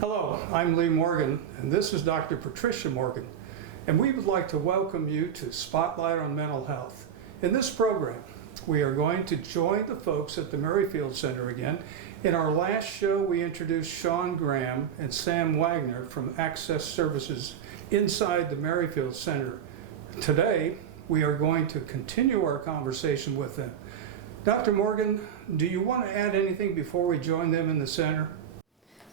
Hello, I'm Lee Morgan, and this is Dr. Patricia Morgan, and we would like to welcome you to Spotlight on Mental Health. In this program, we are going to join the folks at the Merrifield Center again. In our last show, we introduced Sean Graham and Sam Wagner from Access Services inside the Merrifield Center. Today, we are going to continue our conversation with them. Dr. Morgan, do you want to add anything before we join them in the center?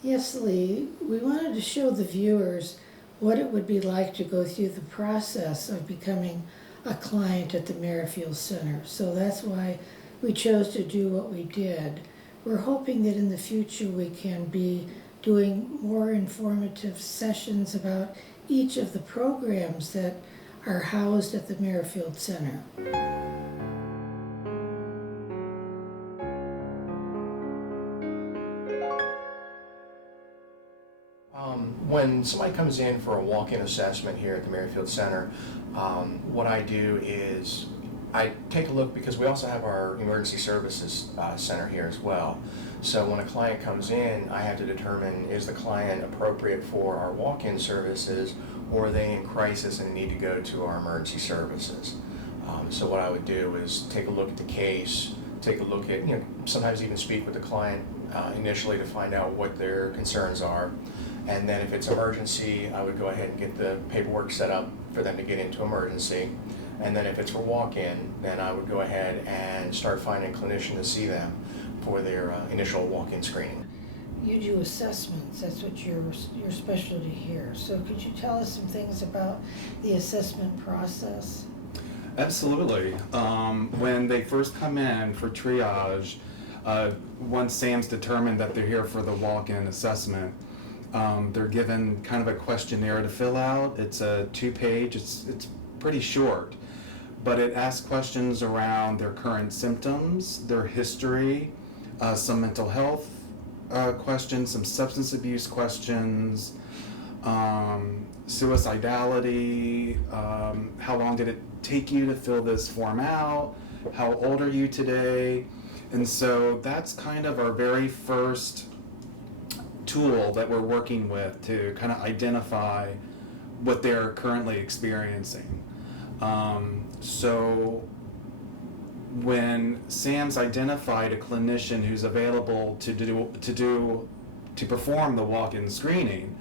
Yes, Lee. We wanted to show the viewers what it would be like to go through the process of becoming a client at the Merrifield Center. So that's why we chose to do what we did. We're hoping that in the future we can be doing more informative sessions about each of the programs that are housed at the Merrifield Center. When somebody comes in for a walk-in assessment here at the Merrifield Center, what I do is I take a look, because we also have our emergency services center here as well. So when a client comes in, I have to determine, is the client appropriate for our walk-in services, or are they in crisis and need to go to our emergency services? So what I would do is take a look at the case, take a look at, sometimes even speak with the client initially to find out what their concerns are. And then if it's emergency, I would go ahead and get the paperwork set up for them to get into emergency. And then if it's for walk-in, then I would go ahead and start finding a clinician to see them for their initial walk-in screening. You do assessments, that's what your specialty here. So could you tell us some things about the assessment process? Absolutely. When they first come in for triage, once Sam's determined that they're here for the walk-in assessment, they're given kind of a questionnaire to fill out. It's a 2-page, it's pretty short, but it asks questions around their current symptoms, their history, some mental health questions, some substance abuse questions, suicidality, how long did it take you to fill this form out, how old are you today? And so that's kind of our very first tool that we're working with to kind of identify what they're currently experiencing. So when Sam's identified a clinician who's available to perform the walk-in screening,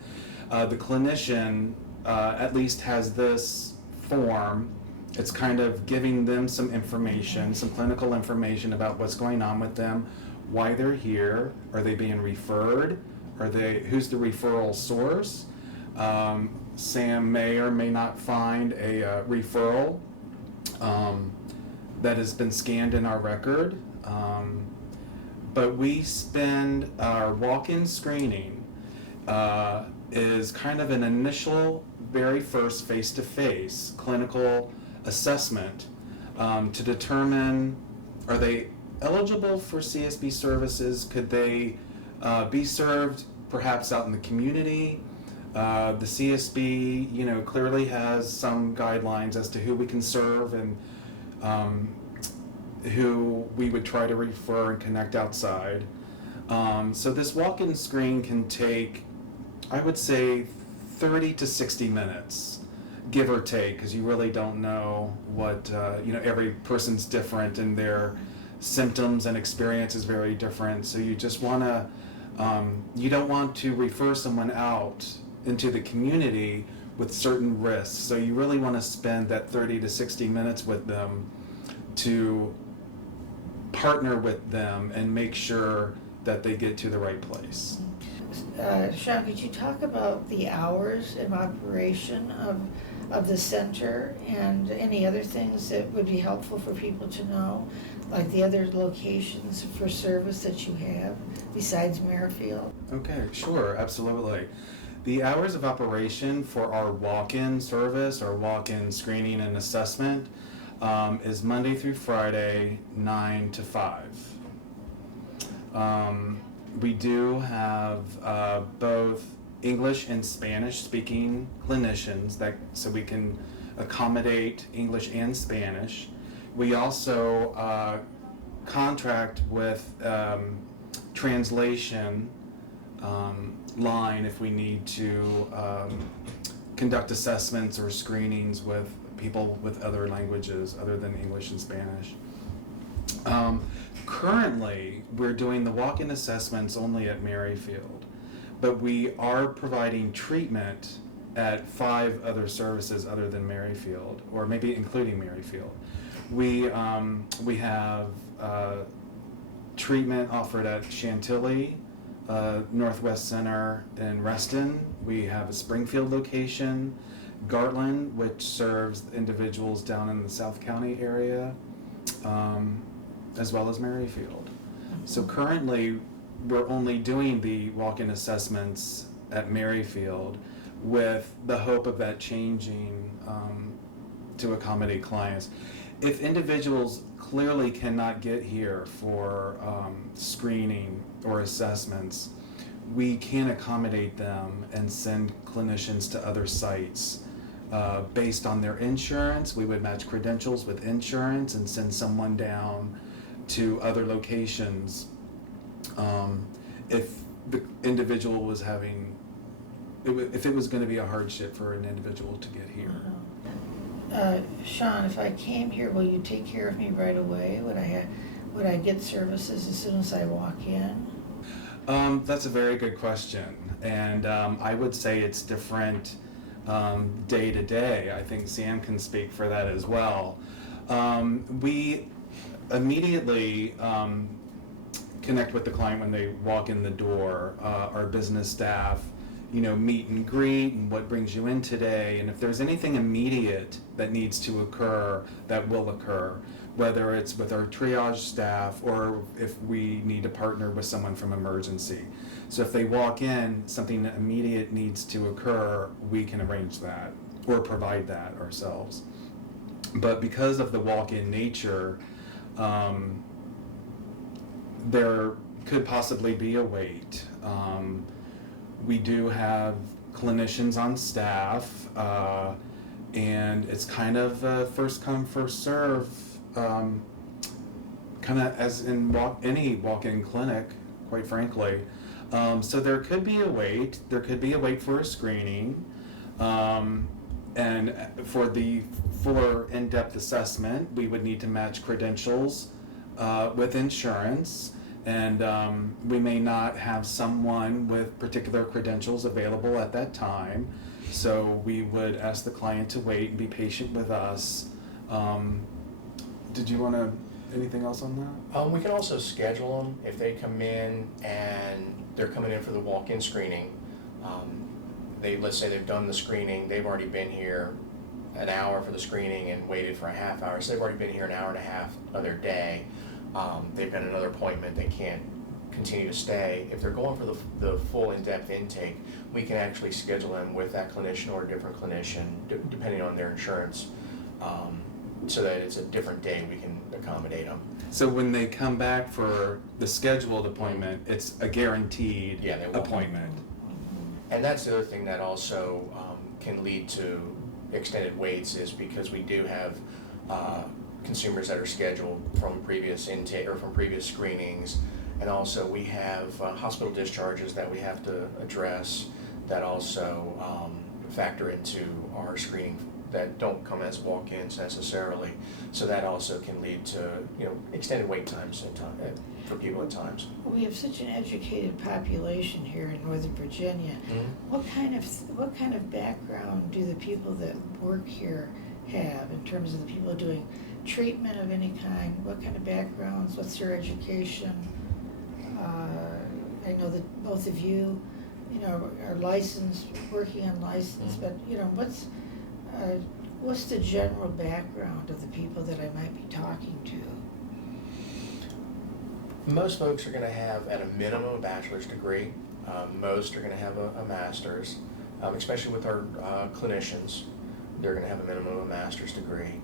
the clinician at least has this form. It's kind of giving them some information, some clinical information about what's going on with them, why they're here, are they being referred, who's the referral source. Sam may or may not find a referral that has been scanned in our record, but we spend our walk-in screening is kind of an initial, very first face-to-face clinical assessment to determine, are they eligible for CSB services? Could they be served perhaps out in the community? The CSB, clearly has some guidelines as to who we can serve and who we would try to refer and connect outside. So this walk-in screen can take, I would say, 30 to 60 minutes, give or take, because you really don't know what, every person's different and their symptoms and experience is very different. So you just want to, you don't want to refer someone out into the community with certain risks. So you really want to spend that 30 to 60 minutes with them to partner with them and make sure that they get to the right place. Sean, could you talk about the hours of operation of the center and any other things that would be helpful for people to know, like the other locations for service that you have besides Merrifield? Okay, sure, absolutely. The hours of operation for our walk-in service, our walk-in screening and assessment, is Monday through Friday, 9 to 5. We do have both English and Spanish speaking clinicians so we can accommodate English and Spanish. We also contract with translation line if we need to conduct assessments or screenings with people with other languages other than English and Spanish. Currently, we're doing the walk-in assessments only at Merrifield, but we are providing treatment at 5 other services other than Merrifield, or maybe including Merrifield. We have treatment offered at Chantilly, Northwest Center in Reston. We have a Springfield location, Gartland, which serves individuals down in the South County area, as well as Merrifield. So currently, we're only doing the walk-in assessments at Merrifield with the hope of that changing to accommodate clients. If individuals clearly cannot get here for screening or assessments, we can accommodate them and send clinicians to other sites. Based on their insurance, we would match credentials with insurance and send someone down to other locations if the individual was having, if it was going to be a hardship for an individual to get here. Sean, if I came here, will you take care of me right away? Would I get services as soon as I walk in? That's a very good question, and I would say it's different day to day. I think Sam can speak for that as well. We immediately connect with the client when they walk in the door. Our business staff, meet and greet and what brings you in today, and if there's anything immediate that needs to occur, that will occur, whether it's with our triage staff or if we need to partner with someone from emergency. So if they walk in, something immediate needs to occur, we can arrange that or provide that ourselves. But because of the walk-in nature, there could possibly be a wait. We do have clinicians on staff, and it's kind of a first come, first serve, kind of as in any walk-in clinic, quite frankly. So there could be a wait. There could be a wait for a screening, and for in-depth assessment, we would need to match credentials with insurance. And we may not have someone with particular credentials available at that time. So we would ask the client to wait and be patient with us. Did you want to, anything else on that? We can also schedule them if they come in and they're coming in for the walk-in screening. Let's say they've done the screening, they've already been here an hour for the screening and waited for a half hour. So they've already been here an hour and a half of their day. They've got another appointment, they can't continue to stay. If they're going for the full in-depth intake, we can actually schedule them with that clinician or a different clinician, depending on their insurance, so that it's a different day we can accommodate them. So when they come back for the scheduled appointment, it's a guaranteed appointment. And that's the other thing that also can lead to extended waits, is because we do have consumers that are scheduled from previous intake or from previous screenings, and also we have hospital discharges that we have to address that also factor into our screening that don't come as walk-ins necessarily. So that also can lead to extended wait times for people at times. We have such an educated population here in Northern Virginia. Mm-hmm. What kind of background do the people that work here have in terms of the people doing treatment of any kind? What kind of backgrounds? What's their education? I know that both of you, are licensed, working on license, but what's the general background of the people that I might be talking to? Most folks are going to have, at a minimum, a bachelor's degree. Most are going to have a master's, especially with our clinicians. They're going to have a minimum of a master's degree.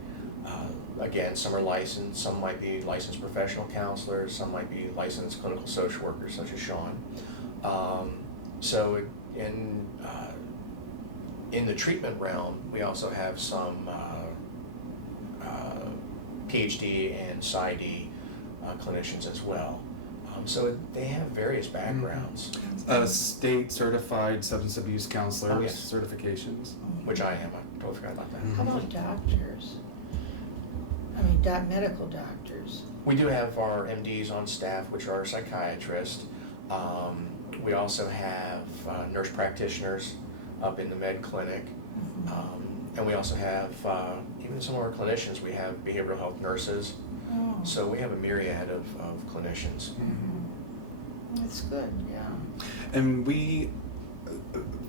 Again, some are licensed, some might be licensed professional counselors, some might be licensed clinical social workers, such as Sean. So in the treatment realm, we also have some PhD and PsyD clinicians as well. So they have various backgrounds, State certified substance abuse counselors Oh, yes. certifications. which I am. I totally forgot about that. How about doctors? I mean, medical doctors. We do have our MDs on staff, which are psychiatrists. We also have nurse practitioners up in the med clinic. And we also have, even some of our clinicians, we have behavioral health nurses. Oh, So we have a myriad of clinicians. that's good, yeah. And we,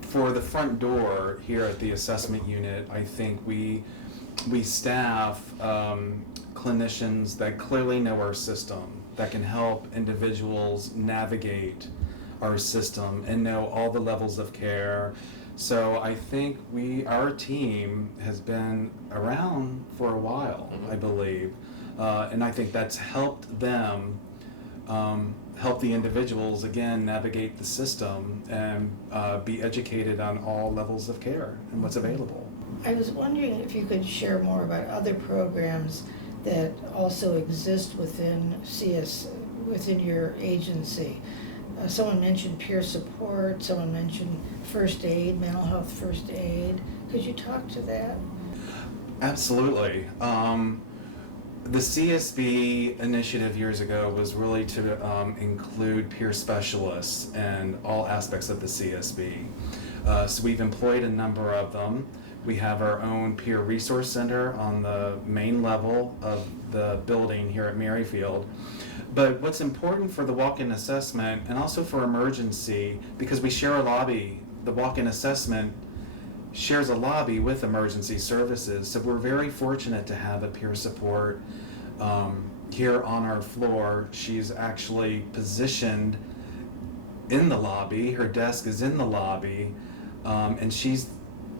for the front door here at the assessment unit, I think we staff clinicians that clearly know our system, that can help individuals navigate our system and know all the levels of care. So I think our team has been around for a while, I believe. And I think that's helped them, help the individuals, again, navigate the system and be educated on all levels of care and what's available. I was wondering if you could share more about other programs that also exist within within your agency. Someone mentioned peer support, someone mentioned first aid, mental health first aid. Could you talk to that? Absolutely. The CSB initiative years ago was really to include peer specialists and all aspects of the CSB. So we've employed a number of them. We have our own peer resource center on the main level of the building here at Merrifield. But what's important for the walk-in assessment and also for emergency, because we share a lobby, the walk-in assessment shares a lobby with emergency services, so we're very fortunate to have a peer support here on our floor. She's actually positioned in the lobby, her desk is in the lobby, and she's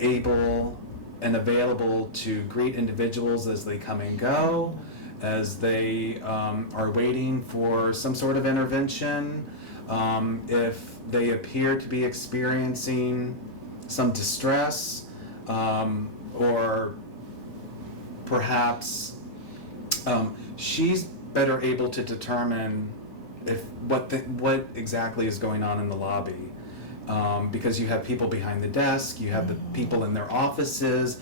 able and available to greet individuals as they come and go, as they are waiting for some sort of intervention, if they appear to be experiencing some distress, or perhaps she's better able to determine what exactly is going on in the lobby, because you have people behind the desk, you have the people in their offices,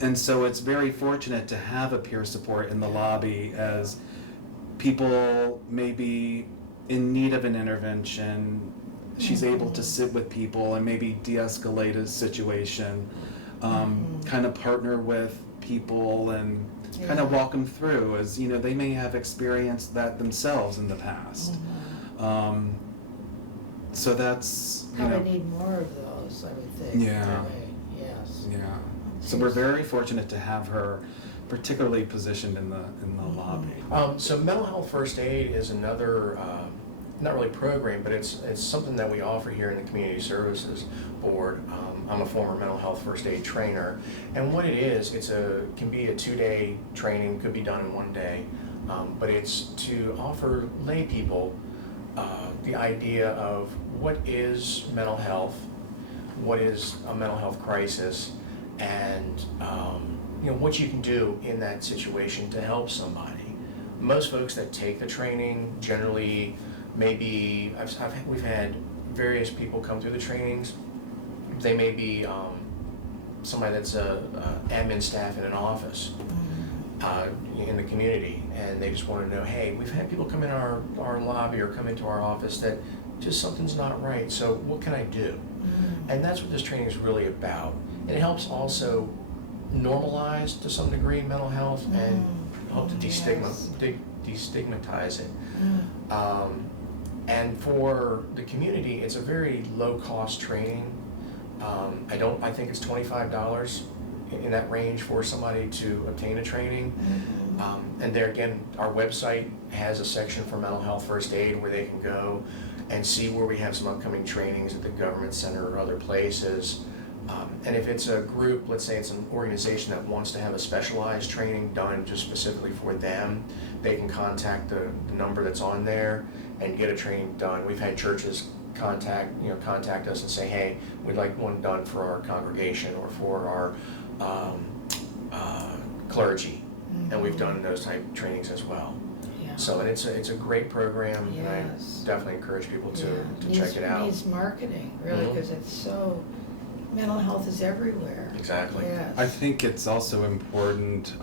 and so it's very fortunate to have a peer support in the lobby as people may be in need of an intervention. She's able to sit with people and maybe de-escalate a situation, kind of partner with people and kind of walk them through, as you know, they may have experienced that themselves in the past. So that's, you Probably know, need more of those, I would think. Yeah. Right, yes. yeah. So we're very fortunate to have her particularly positioned in the lobby. So mental health first aid is another, not really program, but it's something that we offer here in the Community Services Board. I'm a former mental health first aid trainer, and what it is, can be a 2-day training, could be done in 1 day, but it's to offer lay people the idea of what is mental health, what is a mental health crisis, and what you can do in that situation to help somebody. Most folks that take the training generally, maybe we've had various people come through the trainings. They may be somebody that's a admin staff in an office in the community, and they just want to know, hey, we've had people come in our lobby or come into our office that just something's not right, so what can I do? And that's what this training is really about. And it helps also normalize to some degree mental health and help to destigmatize it. And for the community, it's a very low-cost training. I think it's $25 in that range for somebody to obtain a training. And there again, our website has a section for mental health first aid where they can go and see where we have some upcoming trainings at the government center or other places. And if it's a group, let's say it's an organization that wants to have a specialized training done just specifically for them, they can contact the number that's on there and get a training done. We've had churches contact us and say, hey, we'd like one done for our congregation or for our clergy. And we've done those type of trainings as well. Yeah. So, and it's a great program, and I Yes. definitely encourage people to Yeah. check it out. Needs marketing, really, Mhm. because it's so, mental health is everywhere. Exactly. Yes. I think it's also important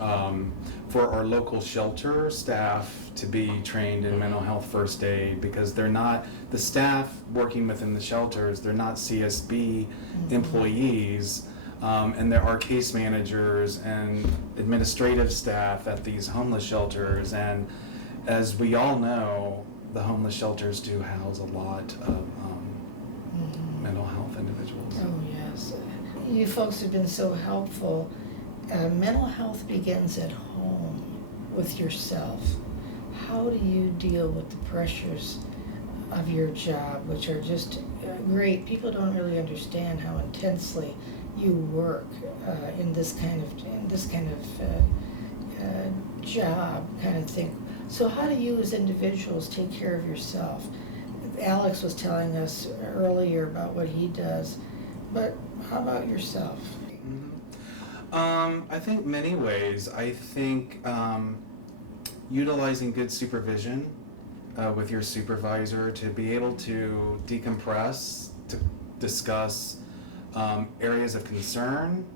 for our local shelter staff to be trained in mental health first aid, because they're not, the staff working within the shelters, they're not CSB employees, and there are case managers and administrative staff at these homeless shelters, and as we all know, the homeless shelters do house a lot of mental health individuals. Oh, yes. You folks have been so helpful. Mental health begins at home with yourself. How do you deal with the pressures of your job, which are just great? People don't really understand how intensely you work in this kind of job kind of thing. So how do you as individuals take care of yourself? Alex was telling us earlier about what he does, but how about yourself? I think many ways. I think utilizing good supervision with your supervisor to be able to decompress, to discuss areas of concern.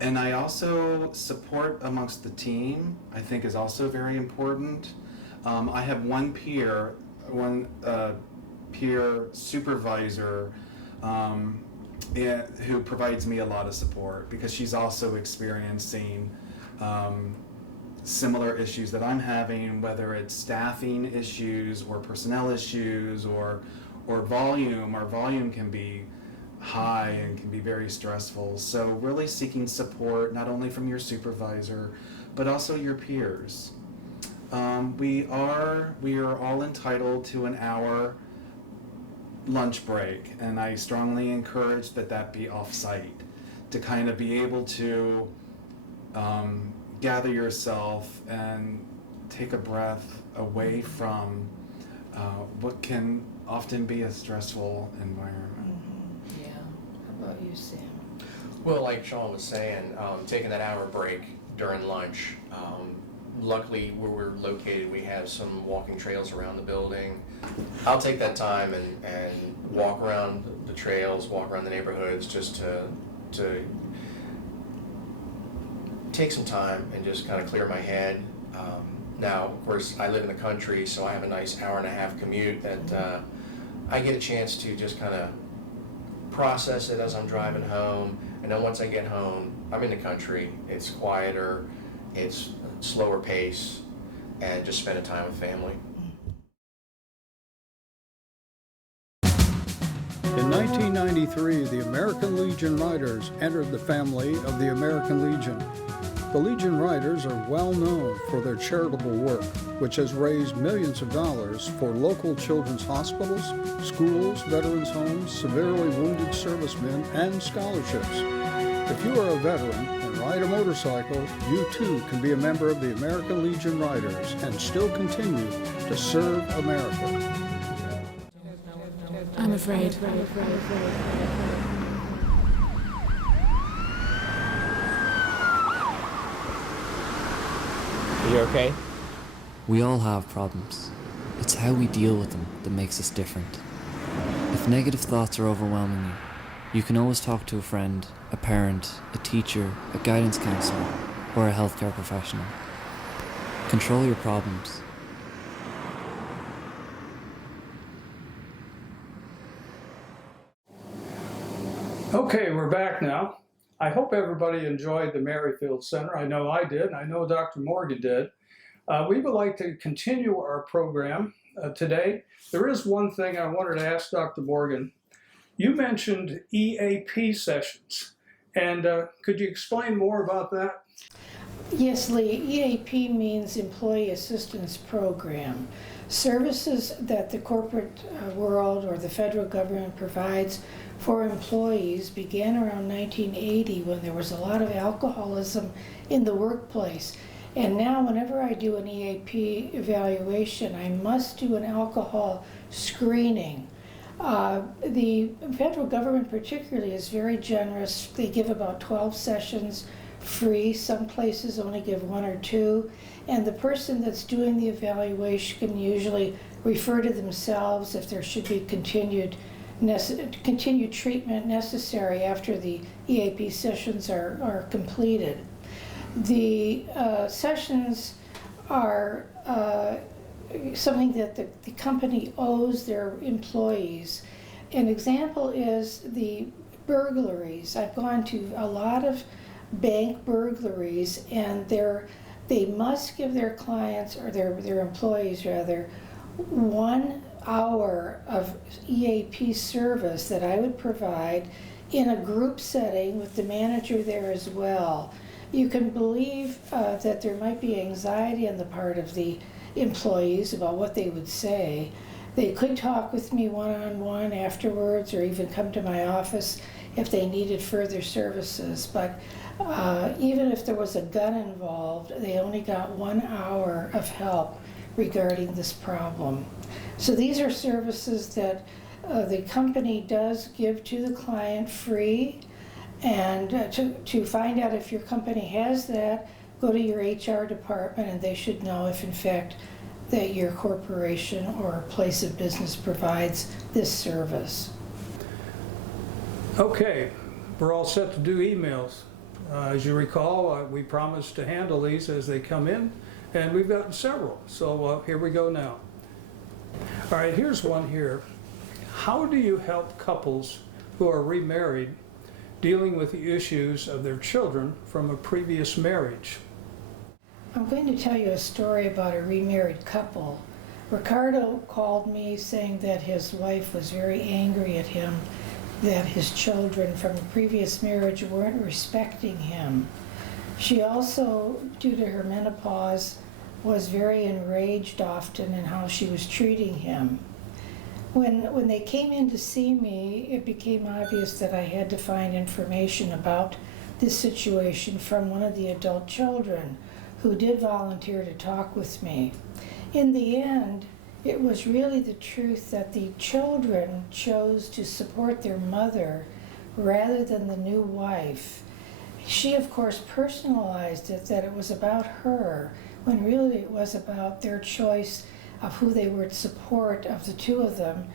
And I also support amongst the team, I think is also very important. I have one peer supervisor who provides me a lot of support, because she's also experiencing similar issues that I'm having, whether it's staffing issues or personnel issues or volume. Our volume can be high and can be very stressful. So really seeking support not only from your supervisor, but also your peers. We are all entitled to an hour lunch break, and I strongly encourage that be off-site, to kind of be able to gather yourself and take a breath away from what can often be a stressful environment. Yeah. How about you, Sam? Well, like Sean was saying, taking that hour break during lunch. Luckily, where we're located, we have some walking trails around the building. I'll take that time and walk around the trails, walk around the neighborhoods, just to take some time and just kind of clear my head. Now, of course, I live in the country, so I have a nice hour-and-a-half commute that I get a chance to just kind of process it as I'm driving home. And then once I get home, I'm in the country. It's quieter, it's slower pace, and just spending time with family. In 1993, the American Legion Riders entered the family of the American Legion. The Legion Riders are well known for their charitable work, which has raised millions of dollars for local children's hospitals, schools, veterans' homes, severely wounded servicemen, and scholarships. If you are a veteran and ride a motorcycle, you too can be a member of the American Legion Riders and still continue to serve America. I'm afraid. Are you okay? We all have problems. It's how we deal with them that makes us different. If negative thoughts are overwhelming you, you can always talk to a friend, a parent, a teacher, a guidance counselor, or a healthcare professional. Control your problems. Okay, we're back now. I hope everybody enjoyed the Merrifield Center. I know I did, and I know Dr. Morgan did. We would like to continue our program today. There is one thing I wanted to ask Dr. Morgan. You mentioned EAP sessions, and could you explain more about that? Yes, Lee. EAP means Employee Assistance Program. Services that the corporate world or the federal government provides for employees began around 1980 when there was a lot of alcoholism in the workplace. And now whenever I do an EAP evaluation, I must do an alcohol screening. The federal government particularly is very generous. They give about 12 sessions free. Some places only give 1 or 2. And the person that's doing the evaluation can usually refer to themselves if there should be continued treatment necessary after the EAP sessions are completed. The sessions are something that the company owes their employees. An example is the burglaries. I've gone to a lot of bank burglaries, and they must give their clients, or their employees rather, 1 hour of EAP service that I would provide in a group setting with the manager there as well. You can believe that there might be anxiety on the part of the employees about what they would say. They could talk with me one-on-one afterwards, or even come to my office if they needed further services. But even if there was a gun involved, they only got 1 hour of help regarding this problem. So these are services that the company does give to the client free. And to find out if your company has that, go to your HR department, and they should know if in fact that your corporation or place of business provides this service. Okay, we're all set to do emails. As you recall, we promised to handle these as they come in, and we've gotten several. So here we go now. All right, here's one here. How do you help couples who are remarried dealing with the issues of their children from a previous marriage? I'm going to tell you a story about a remarried couple. Ricardo called me saying that his wife was very angry at him, that his children from a previous marriage weren't respecting him. She also, due to her menopause, was very enraged often in how she was treating him. When they came in to see me, it became obvious that I had to find information about this situation from one of the adult children, who did volunteer to talk with me. In the end, it was really the truth that the children chose to support their mother rather than the new wife. She, of course, personalized it that it was about her, when really it was about their choice of who they would support of the two of them.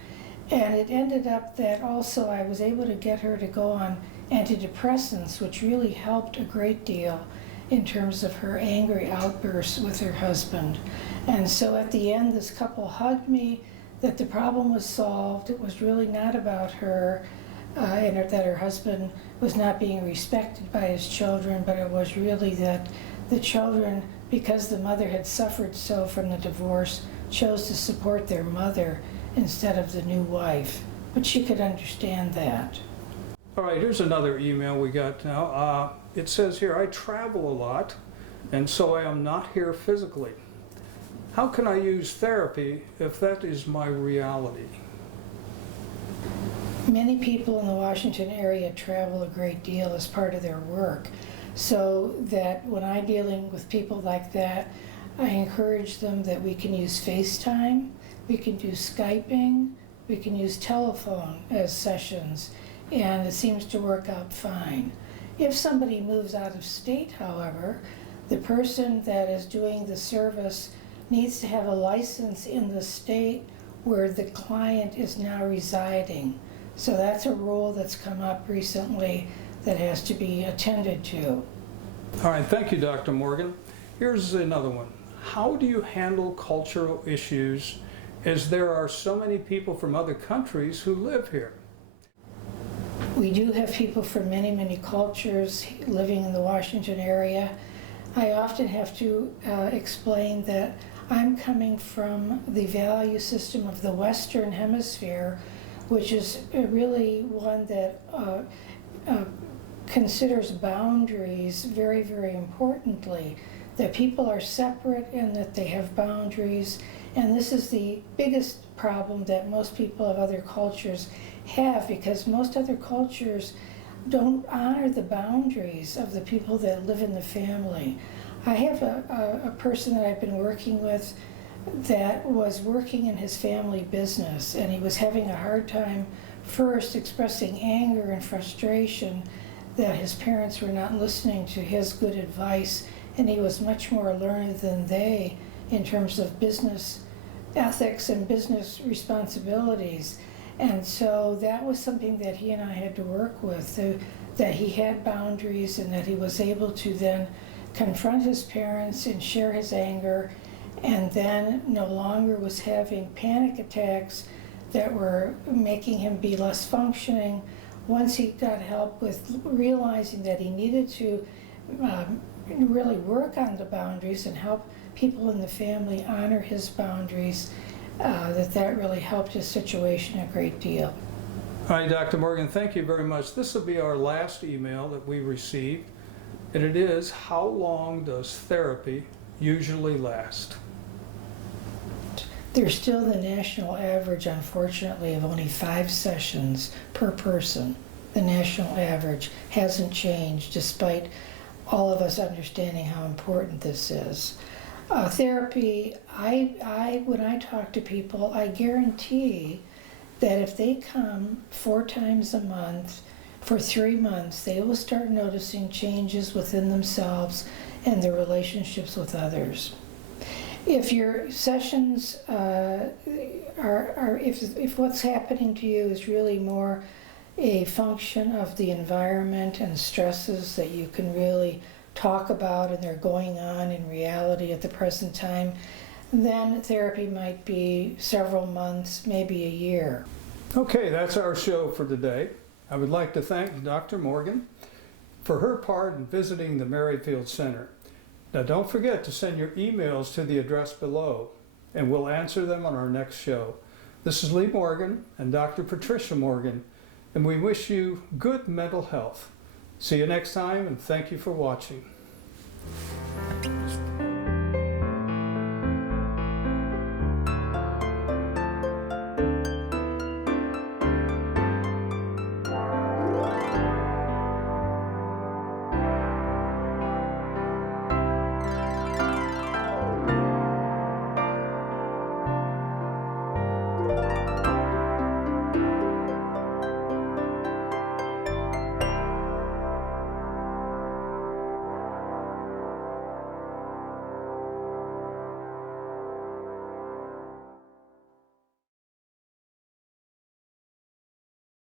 And it ended up that also I was able to get her to go on antidepressants, which really helped a great deal in terms of her angry outbursts with her husband. And so at the end, this couple hugged me that the problem was solved. It was really not about her, and that her husband was not being respected by his children, but it was really that the children, because the mother had suffered so from the divorce, chose to support their mother instead of the new wife. But she could understand that. All right, here's another email we got now. It says here, I travel a lot, and so I am not here physically. How can I use therapy if that is my reality? Many people in the Washington area travel a great deal as part of their work, so that when I'm dealing with people like that, I encourage them that we can use FaceTime, we can do Skyping, we can use telephone as sessions, and it seems to work out fine. If somebody moves out of state, however, the person that is doing the service needs to have a license in the state where the client is now residing. So that's a rule that's come up recently that has to be attended to. All right, thank you, Dr. Morgan. Here's another one. How do you handle cultural issues, as there are so many people from other countries who live here? We do have people from many, many cultures living in the Washington area. I often have to explain that I'm coming from the value system of the Western Hemisphere, which is really one that considers boundaries very, very importantly, that people are separate and that they have boundaries. And this is the biggest problem that most people of other cultures have, because most other cultures don't honor the boundaries of the people that live in the family. I have a person that I've been working with that was working in his family business, and he was having a hard time first expressing anger and frustration that his parents were not listening to his good advice, and he was much more learned than they in terms of business ethics and business responsibilities. And so that was something that he and I had to work with, that he had boundaries and that he was able to then confront his parents and share his anger, and then no longer was having panic attacks that were making him be less functioning. Once he got help with realizing that he needed to really work on the boundaries and help people in the family honor his boundaries, that really helped his situation a great deal. Hi, Dr. Morgan, thank you very much. This will be our last email that we received, and it is, how long does therapy usually last? There's still the national average, unfortunately, of only 5 sessions per person. The national average hasn't changed despite all of us understanding how important this is. Therapy, when I talk to people, I guarantee that if they come 4 times a month for 3 months, they will start noticing changes within themselves and their relationships with others. If your sessions if what's happening to you is really more a function of the environment and stresses that you can really talk about and they're going on in reality at the present time, then therapy might be several months, maybe a year. Okay, that's our show for today. I would like to thank Dr. Morgan for her part in visiting the Merrifield Center. Now don't forget to send your emails to the address below, and we'll answer them on our next show. This is Lee Morgan and Dr. Patricia Morgan, and we wish you good mental health. See you next time, and thank you for watching.